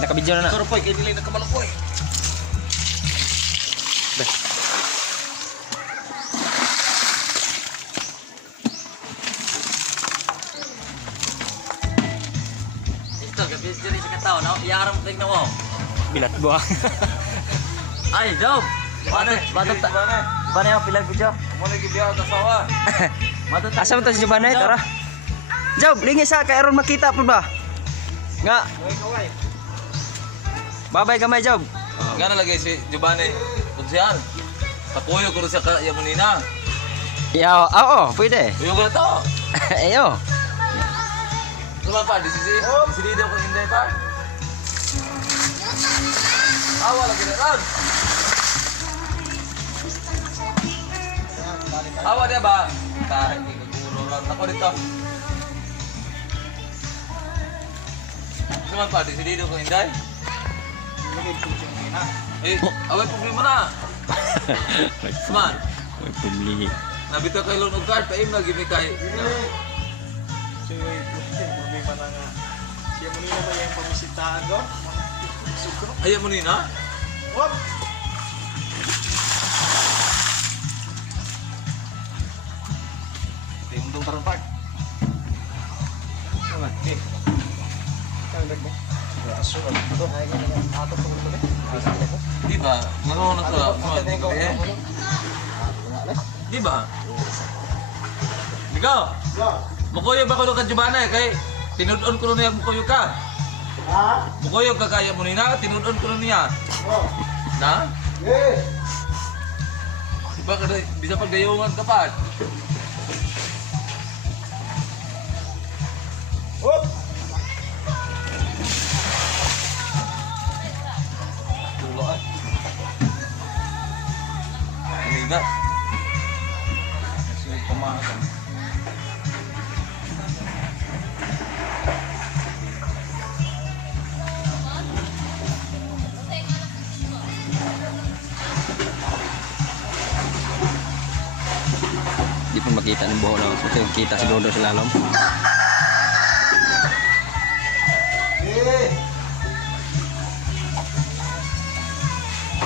Nakabidyo na na. Pero poy, kaya nila nagkamalok poy. Ito, gabis dyan sa katao, no? Iyaram ko na mo. Bilat buwang. Ay, Job! Matut Paano yung pilag ko, Job? Mo lagi biya kasawa. Asa man ta si Jubanay, tara. Job, lingis sa kay aron makita po ba? Nga. Kaway. Babay kamay, Job. Nga na lagi si Giovanni. Kunsyal. Tapuyo ko rin siya ka Yamunina. Yaw, oo, pwede. Uyong ko na to. Ayo. Naman pa, disidido ko hindi pa. Awa lagi na lang. Awa dia ba? Kahit hindi ko guro lang. Ako dito. Naman pa, disidido ko hindi. Eh, away problema na. Seman, May pumili. nabito kay loan og card, paim lagi mi kay. So, problema na nga. Siya mo nila ba yung pamisitahan doon? Sugro. Ayaw mo nina? Wap! Tingdong tarong part. Tama, di. Kang dagbo. Aso, ato. Ato po ko Di ba? Ngano na sa mga tingko eh? Di ba? Ikaw, mukuyo ba ko ka Giovanni kay tinudon ko niya mukuyo ka. Ha? Mukuyo ka kaya mo nina, tinudon ko niya. Oh. Na? Eh! Di ba kada bisa pagdayungan ka pa? Wap! Tuloan. Amiga. Sige, pumakan. Di pa makita ng buho lang. Ito yung kita siguro daw sa lalom. Eh!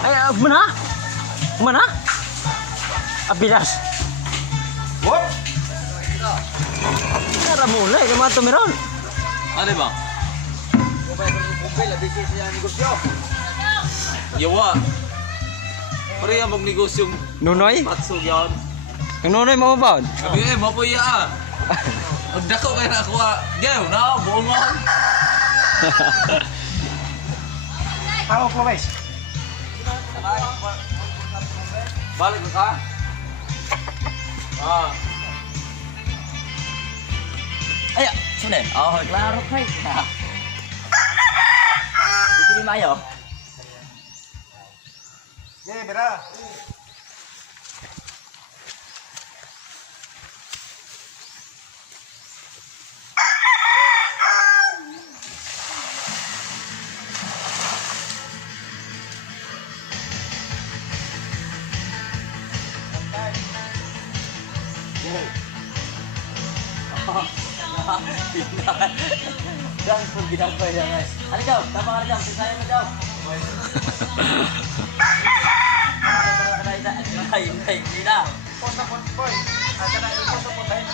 Ay, mana? Mana? Abilas. Wap! Tara muna, kay mga tumiron. Ano ba? Bumay, labis siya negosyo. Yawa. Pareha magnegosyo Nunoy? patsog yan. Ang nunoy mo ba? Sabi eh, mapuya ah. Ang dako kayo na ako ah. Gaw, na, buongon. Tawag po, guys. Balik ka? Ah. Ay, sino? Oh, klaro kay. Hindi mayo. Eh, bera. Gang pun ginagawa yan guys. Ano daw? Tama ka na daw. Sisaya mo daw. Hindi na. Punta po, boy. Ada na ito sa puntahin.